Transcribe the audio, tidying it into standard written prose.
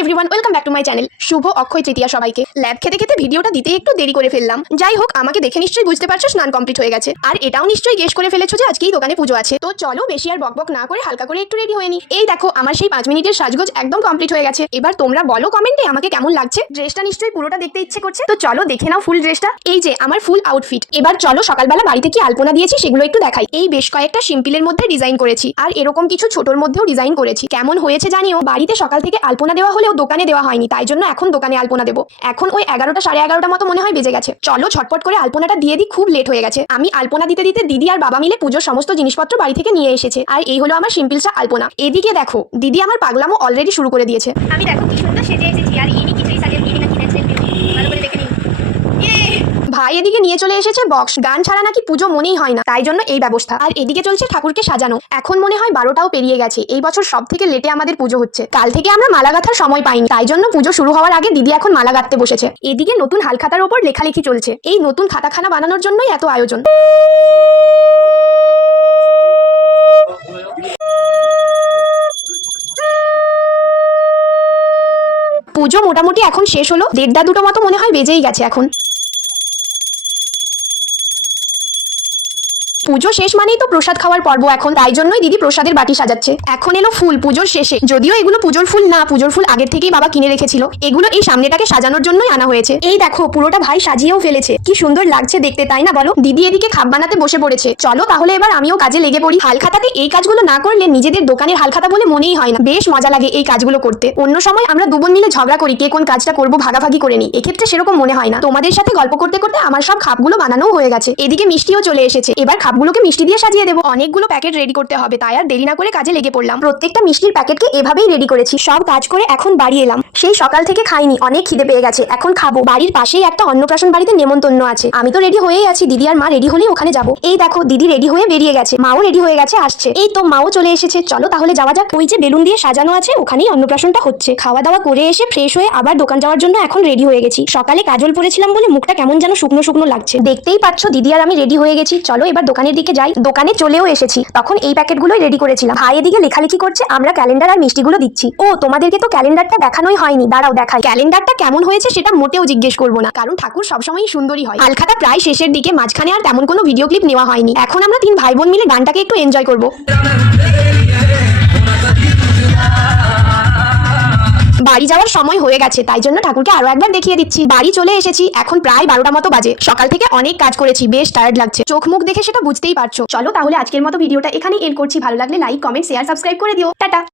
Everyone, welcome back to my channel. শুভ অক্ষয় তৃতীয়া সবাইকে। ল্যাব খেতে খেতে ভিডিওটা দিতে একটু দেরি করে ফেললাম। যাই হোক, আমাকে দেখে নিশ্চয়ই বুঝতে পারছো স্নান কমপ্লিট হয়ে গেছে। আর এটাও নিশ্চয়ই গেস করে ফেলেছো যে আজকেই দোকানে পুজো আছে। তো চলো বেশি আর বকবক না করে হালকা করে একটু রেডি হয়ে নি। এই দেখো, আমার সেই 5 মিনিটের সাজগোজ একদম কমপ্লিট হয়ে গেছে। এবার তোমরা বলো কমেন্টে আমাকে কেমন লাগছে। ড্রেসটা নিশ্চয়ই পুরোটা দেখতে ইচ্ছে করছে, তো চলো দেখে নাও ফুল ড্রেসটা। এই যে আমার ফুল আউটফিট। এবার চলো সকালবেলা বাড়িতে কি আলপনা দিয়েছি সেগুলো একটু দেখাই। এই বেশ কয়েকটা সিম্পলের মধ্যে ডিজাইন করেছি, আর এরকম কিছু ছোটর মধ্যেও ডিজাইন করেছি। কেমন হয়েছে জানিও। বাড়িতে সকাল থেকে আলপনা দেওয়া হলেও দোকানে দেওয়া হয়নি, তাই জন্য এখন দোকানে আলপনা দেবো। এখন ওই 11টা সাড়ে 11টা মতো মনে হয় বেজে গেছে। চলো ঝটপট করে আলপনাটা দিয়ে দিই, খুব লেট হয়ে গেছে। আমি আলপনা দিতে দিতে দিদি আর বাবা মিলে পুজোর সমস্ত জিনিসপত্র বাড়ি থেকে নিয়ে এসেছে। আর এই হলো আমার সিম্পলসা আলপনা। এদিকে দেখো, দিদি আমার পাগলামো অলরেডি শুরু করে দিয়েছে। আমি দেখো কি সুন্দর সেজে এসেছি, আর ইনি কিছুই সাজিয়ে ইনি না কিনেছে। ভালো করে দেখে নিন। ভাই এদিকে নিয়ে চলে এসেছে বক্স। গান ছাড়া নাকি পুজো মনেই হয় না, তাই জন্য এই ব্যবস্থা। আর এদিকে চলছে ঠাকুরকে সাজানো। এখন মনে হয় 12টাও পেরিয়ে গেছে। এই বছর সব থেকে লেটে আমাদের পুজো হচ্ছে। কাল থেকে আমরা মালা গাঁথার সময় পাইনি, তাই জন্য পুজো শুরু হওয়ার আগে দিদি এখন মালা গাঁথতে বসেছে। এদিকে নতুন হালখাতার ওপর লেখালেখি চলছে। এই নতুন খাতাখানা বানানোর জন্যই এত আয়োজন। পুজো মোটামুটি এখন শেষ হলো। 1:30 2টো মতো মনে হয় বেজেই গেছে এখন। পুজো শেষ মানেই তো প্রসাদ খাওয়ার পর্ব এখন, তাই জন্যই দিদি প্রসাদের বাটি সাজাচ্ছে। এখন এলো ফুল পুজোর শেষে। যদিও এগুলো পুজোর ফুল না, পুজোর ফুল আগের থেকেই বাবা কিনে রেখেছিল। এগুলো এই সামনেটাকে সাজানোর জন্যই আনা হয়েছে। এই দেখো, পুরোটা ভাই সাজিয়েও ফেলেছে। কি সুন্দর লাগছে দেখতে, তাই না বলো? দিদি এদিকে খাপ বানাতে বসে পড়েছে। চলো তাহলে এবার আমিও কাজে লেগে পড়ি। হালখাতাতে এই কাজগুলো না করলে নিজেদের দোকানের হালখাতা বলে মনেই হয় না। বেশ মজা লাগে এই কাজগুলো করতে। অন্য সময় আমরা দুবোন মিলে ঝগড়া করি কে কোন কাজটা করবো, ভাগাভাগি করে নিই। এক্ষেত্রে সেরকম মনে হয় না। তোমাদের সাথে গল্প করতে করতে আমার সব খাপগুলো বানানো হয়ে গেছে। এদিকে মিষ্টিও চলে এসেছে। এবার খাপগুলোকে মিষ্টি দিয়ে সাজিয়ে দেবো। অনেকগুলো প্যাকেট রেডি করতে হবে, তাই আর দেরি না করে কাজে লেগে পড়লাম। প্রত্যেকটা মিষ্টির প্যাকেটকে এভাবেই রেডি করেছি। সব কাজ করে এখন বাড়ি এলাম। সেই সকাল থেকে খাইনি, অনেক খিদে পেয়ে গেছে। এখন খাবো। বাড়ির পাশেই একটা অন্নপ্রাশন বাড়িতে নেমন্তন্ন আছে। আমি তো রেডি হয়েই আছি, দিদি আর মা রেডি হলেই ওখানে যাবো। এই দেখো, দিদি রেডি হয়ে বেরিয়ে গেছে, মাও রেডি হয়ে গেছে, আসছে। এই তো মাও চলে এসেছে। চলো তাহলে যাওয়া যাক। ওই যে বেলুন দিয়ে সাজানো আছে, ওখানেই অন্নপ্রাশনটা হচ্ছে। খাওয়া দাওয়া করে এসে ফ্রেশ হয়ে আবার দোকান যাওয়ার জন্য এখন রেডি হয়ে গেছি। সকালে কাজল পরেছিলাম বলে মুখটা কেমন যেন শুকনো শুকনো লাগছে। দেখতেই পাচ্ছ দিদি আর আমি রেডি হয়ে গেছি। চলো এবার দোকানের দিকে যাই। দোকানে চলেও এসেছি। তখন এই প্যাকেটগুলোই রেডি করেছিলাম। ভাই এদিকে লেখালেখি করছে, আমরা ক্যালেন্ডার আর মিষ্টিগুলো দিচ্ছি। ও, তোমাদেরকে তো ক্যালেন্ডারটা দেখানোই হয়নি, দাঁড়াও দেখাই। ক্যালেন্ডারটা কেমন হয়েছে সেটা মোটেও জিজ্ঞেস করবো না, কারণ ঠাকুর সবসময়ই সুন্দরী হয়। হালখাতা প্রায় শেষের দিকে, মাঝখানে আর তেমন কোনো ভিডিও ক্লিপ নেওয়া হয়নি। এখন আমরা 3 ভাই বোন মিলে গানটাকে একটু এনজয় করবো। বাড়ি যাওয়ার সময় হয়ে গেছে, তাই জন্য ঠাকুরকে আরো একবার দেখিয়ে দিচ্ছি। বাড়ি চলে এসেছি। এখন প্রায় 12টা মতো বাজে। সকাল থেকে অনেক কাজ করেছি, বেশ টায়ার্ড লাগছে। চোখ মুখ দেখে সেটা বুঝতেই পারছো। চলো তাহলে আজকের মতো ভিডিওটা এখানেই এন্ড করছি। ভালো লাগলে লাইক, কমেন্ট, শেয়ার, সাবস্ক্রাইব করে দিও। টাটা।